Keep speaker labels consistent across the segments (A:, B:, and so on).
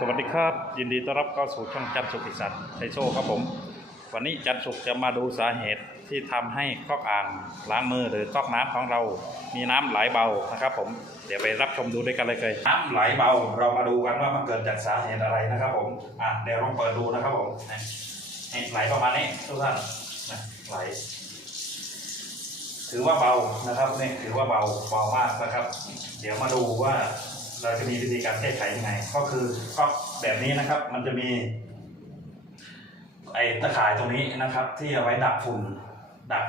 A: สวัสดีครับ ยินดีต้อนรับเข้าสู่ช่องจันสุขิสัตว์ไทโซครับผม วันนี้จันสุขจะมาดูสาเหตุที่ทำให้ก๊อกอ่างล้างมือหรือก๊อกน้ำของเรา มีน้ำไหลเบานะครับ ผมเดี๋ยวไปรับชมดูด้วยกันเลยเลยน้ำไหลเบาเรามาดูกันว่ามันเกิดจากสาเหตุอะไรนะครับ ผมอะเดี๋ยวลองเปิดดูนะครับผมนี่นี่ไหลประมาณนี้ทุกท่านนะไหล ถือว่าเบานะครับนี่ถือว่าเบาเบามากนะครับ เดี๋ยวมาดูว่า เราจะมีวิธีการแก้ไขยังไง ก็คือก๊อกแบบนี้นะครับ มันจะมีไอ้ตะข่ายตรงนี้นะครับ ที่เอาไว้ดักฝุ่นดัก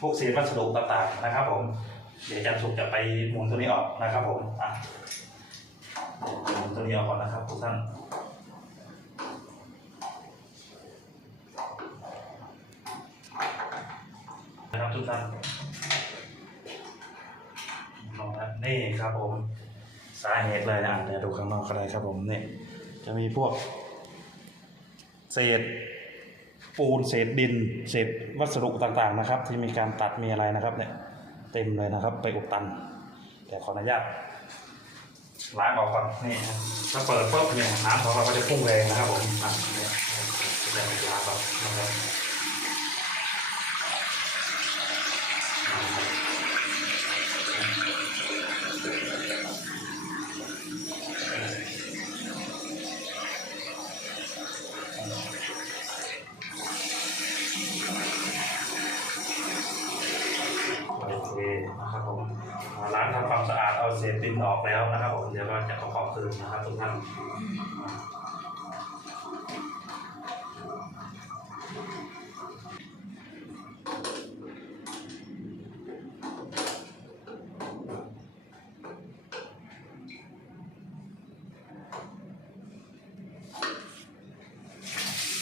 A: พวกเศษวัสดุต่างๆนะครับ ผมเดี๋ยวอาจารย์สุขจะไปหมุนตัวนี้ออกนะครับ ผมอะหมุนตัวนี้ออกก่อนนะครับทุกท่านนะครับทุกท่านลองนะนี่ครับผม สาเหตุเลยนะเดี๋ยวดูข้างนอกก็ได้ครับผมเนี่ยจะมีพวก เศษปูนเศษดิน เศษวัสดุต่างๆนะครับ ที่มีการตัดมีอะไรนะครับเนี่ยเต็มเลยนะครับ ไปอุดตัน แต่ขออนุญาตล้างออกก่อนนี่ถ้าเปิดปุ๊บเนี่ยน้ำของเราก็จะพุ่งแรงนะครับผมอะเนี่ยแรงล้าครับ เคนะครับผมล้างทำความสะอาดเอาเศษดินออกแล้วนะครับผมเดี๋ยวเราจะประกอบคืนนะครับทุกท่าน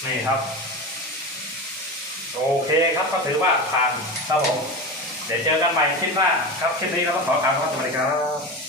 A: นี่ครับ โอเคครับก็ถือว่าผ่านครับผม เดี๋ยวเจอกันใหม่คลิปหน้าครับคลิปนี้เราต้องขอคำครับสวัสดีครับ